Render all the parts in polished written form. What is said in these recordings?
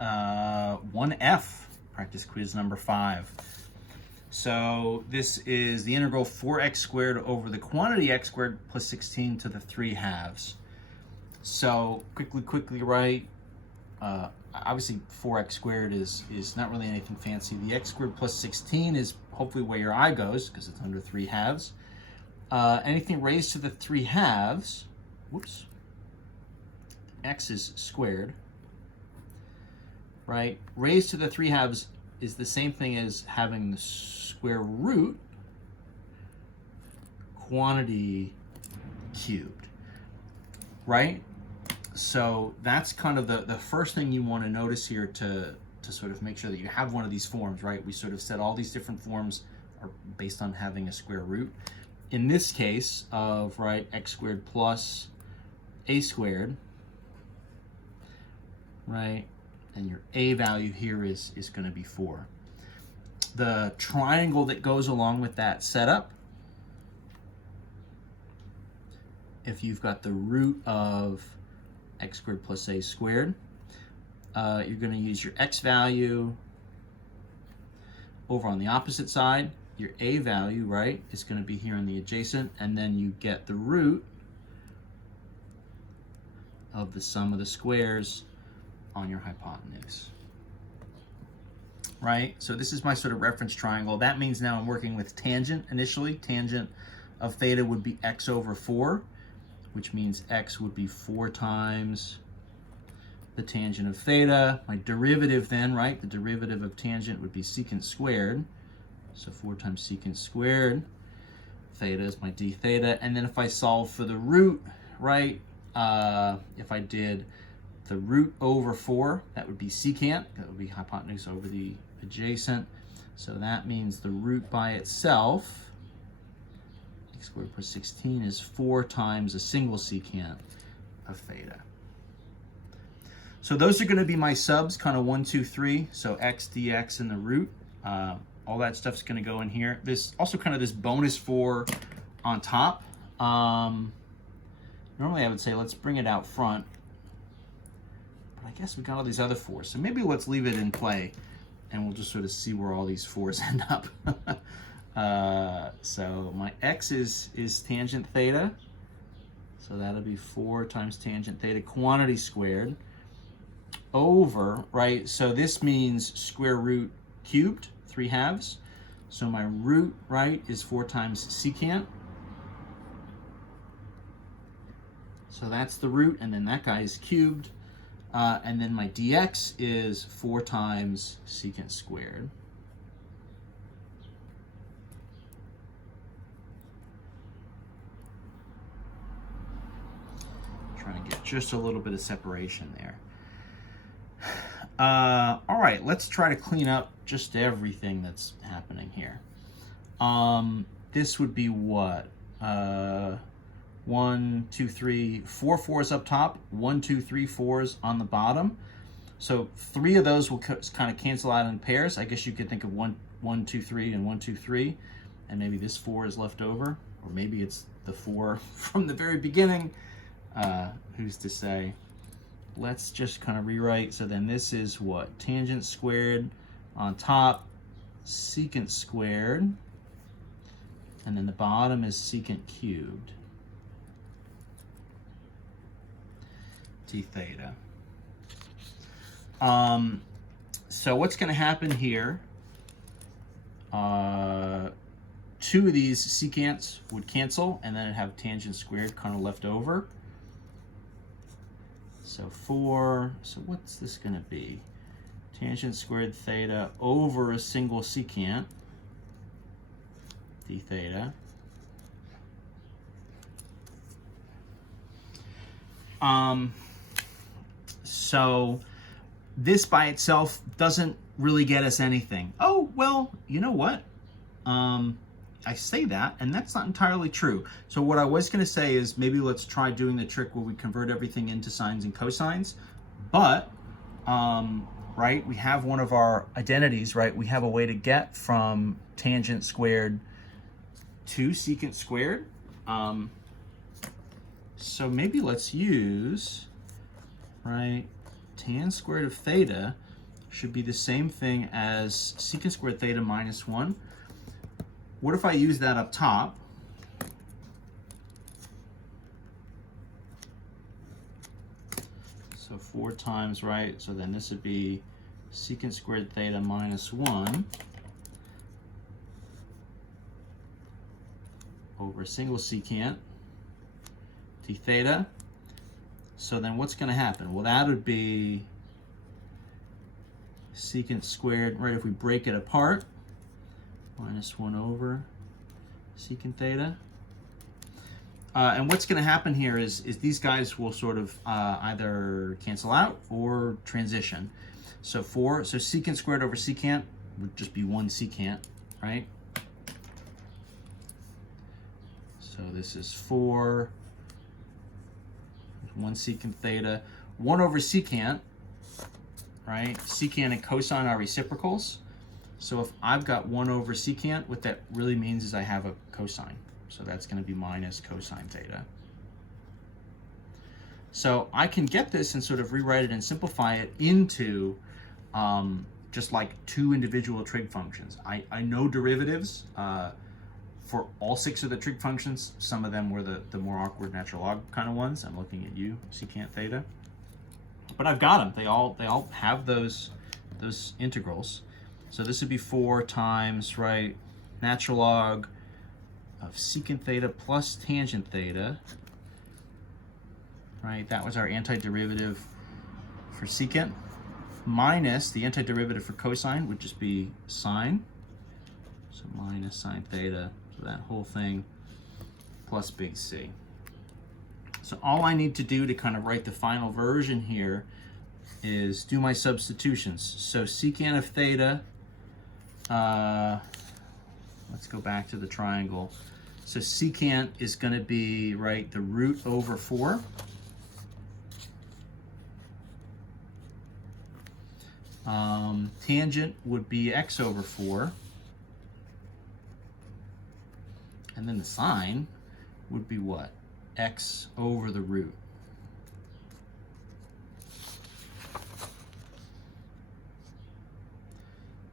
1F, practice quiz number 5. So this is the integral 4x squared over the quantity x squared plus 16 to the 3 halves. So quickly write, obviously 4x squared is not really anything fancy. The x squared plus 16 is hopefully where your eye goes because it's under 3 halves. Anything raised to the 3 halves, whoops, x is squared, right? Raised to the 3 halves is the same thing as having the square root quantity cubed, right? So that's kind of the first thing you want to notice here to sort of make sure that you have one of these forms, right? We sort of said all these different forms are based on having a square root. In this case of, right, x squared plus a squared, right? And your a value here is going to be 4. The triangle that goes along with that setup, if you've got the root of x squared plus a squared, you're going to use your x value over on the opposite side. Your a value, right, is going to be here in the adjacent, and then you get the root of the sum of the squares on your hypotenuse, right? So this is my sort of reference triangle. That means now I'm working with tangent initially. Tangent of theta would be x over 4, which means x would be 4 times the tangent of theta. My derivative then, right, the derivative of tangent would be secant squared. So 4 times secant squared. Theta is my d theta. And then if I solve for the root, right, if I did the root over 4, that would be secant. That would be hypotenuse over the adjacent. So that means the root by itself, x squared plus 16, is 4 times a single secant of theta. So those are going to be my subs, kind of 1, 2, 3. So x, dx, and the root. All that stuff's going to go in here. There's also kind of this bonus 4 on top. Normally I would say let's bring it out front. But I guess we got all these other 4s. So maybe let's leave it in play and we'll just sort of see where all these 4s end up. So my x is tangent theta. So that'll be 4 times tangent theta quantity squared over, right? So this means square root cubed, 3 halves. So my root, right, is 4 times secant. So that's the root, and then that guy is cubed. And then my dx is 4 times secant squared. Trying to get just a little bit of separation there. All right, let's try to clean up just everything that's happening here. This would be what? 1, 2, 3, 4 4s up top, 1, 2, 3 4s on the bottom. So 3 of those will kind of cancel out in pairs. I guess you could think of 1, 1, 2, 3, and 1, 2, 3, and maybe this 4 is left over, or maybe it's the 4 from the very beginning. Who's to say? Let's just kind of rewrite. So then this is what? Tangent squared on top, secant squared, and then the bottom is secant cubed. D theta. So what's going to happen here? 2 of these secants would cancel, and then it'd have tangent squared kind of left over. So 4, so what's this going to be? Tangent squared theta over a single secant, d theta. So this by itself doesn't really get us anything. Oh, well, you know what? I say that, and that's not entirely true. So what I was going to say is maybe let's try doing the trick where we convert everything into sines and cosines. But, right, we have one of our identities, right? We have a way to get from tangent squared to secant squared. So maybe let's use, right, tan squared of theta should be the same thing as secant squared theta minus 1. What if I use that up top? So 4 times, right? So then this would be secant squared theta minus 1 over single secant d theta. So then what's going to happen? Well, that would be secant squared, right, if we break it apart, minus 1 over secant theta. And what's going to happen here is these guys will sort of either cancel out or transition. So secant squared over secant would just be 1 secant, right? So this is 4, 1 secant theta, 1 over secant, right? Secant and cosine are reciprocals. So if I've got 1 over secant, what that really means is I have a cosine. So that's going to be minus cosine theta. So I can get this and sort of rewrite it and simplify it into just like 2 individual trig functions. I know derivatives for all 6 of the trig functions. Some of them were the more awkward natural log kind of ones. I'm looking at you, secant theta. But I've got them. They all have those integrals. So this would be 4 times, right, natural log of secant theta plus tangent theta, right? That was our antiderivative for secant, minus the antiderivative for cosine would just be sine. So minus sine theta, so that whole thing plus big C. So all I need to do to kind of write the final version here is do my substitutions. So secant of theta, let's go back to the triangle. So secant is going to be, right, the root over 4. Tangent would be x over 4. And then the sine would be what? X over the root.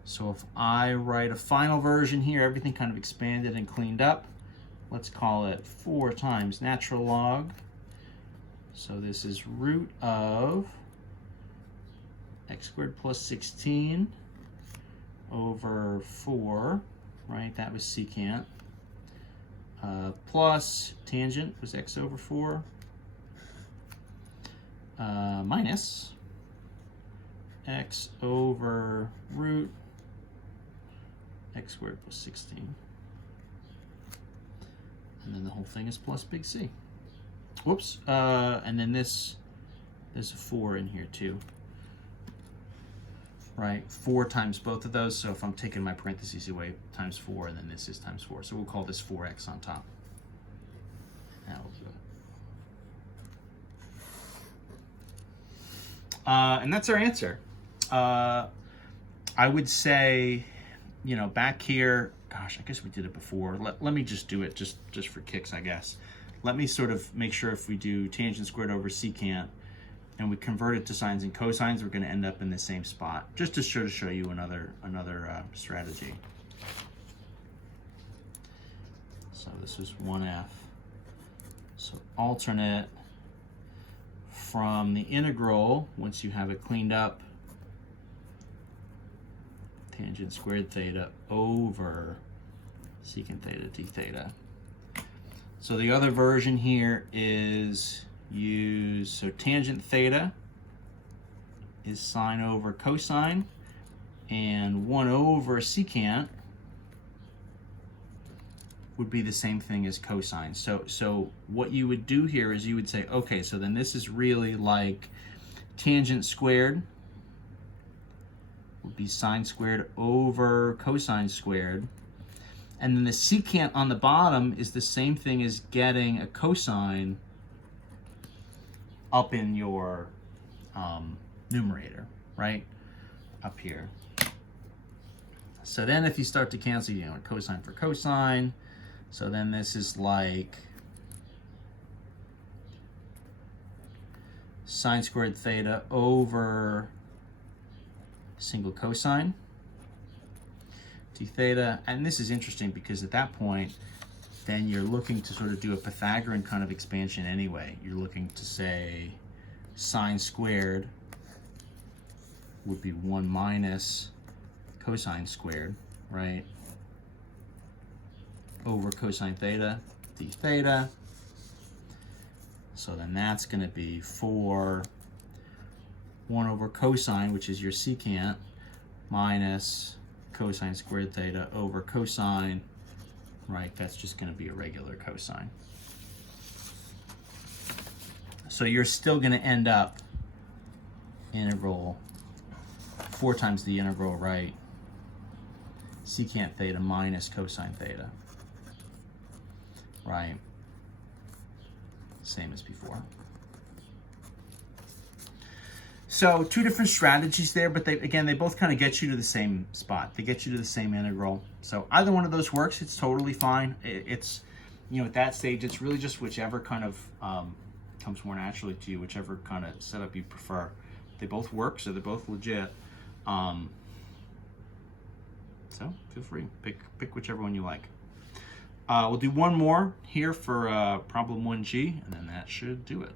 So if I write a final version here, everything kind of expanded and cleaned up. Let's call it 4 times natural log. So this is root of x squared plus 16 over 4, right? That was secant. Plus tangent was x over 4. Minus x over root x squared plus 16. And then the whole thing is plus big C. Whoops. And then there's a 4 in here too. Right? 4 times both of those. So if I'm taking my parentheses away, times 4, and then this is times 4. So we'll call this 4x on top. That'll do it. And that's our answer. I would say, you know, back here, gosh, I guess we did it before. Let me just do it just for kicks, I guess. Let me sort of make sure if we do tangent squared over secant and we convert it to sines and cosines, we're going to end up in the same spot. Just to show you another strategy. So this is 1f. So alternate from the integral, once you have it cleaned up, tangent squared theta over secant theta d theta. So the other version here is so tangent theta is sine over cosine, and 1 over secant would be the same thing as cosine. So what you would do here is you would say, okay, so then this is really like tangent squared would be sine squared over cosine squared. And then the secant on the bottom is the same thing as getting a cosine up in your numerator, right? Up here. So then if you start to cancel, you know, cosine for cosine, so then this is like sine squared theta over single cosine d theta. And this is interesting because at that point, then you're looking to sort of do a Pythagorean kind of expansion anyway. You're looking to say sine squared would be 1 minus cosine squared, right? Over cosine theta, d theta. So then that's going to be 4 1 over cosine, which is your secant, minus cosine squared theta over cosine, right? That's just going to be a regular cosine. So you're still going to end up integral 4 times the integral, right? Secant theta minus cosine theta, right? Same as before. So 2 different strategies there, but they both kind of get you to the same spot. They get you to the same integral. So either one of those works. It's totally fine. It's, you know, at that stage, it's really just whichever kind of comes more naturally to you, whichever kind of setup you prefer. They both work, so they're both legit. So feel free, pick whichever one you like. We'll do one more here for problem 1G, and then that should do it.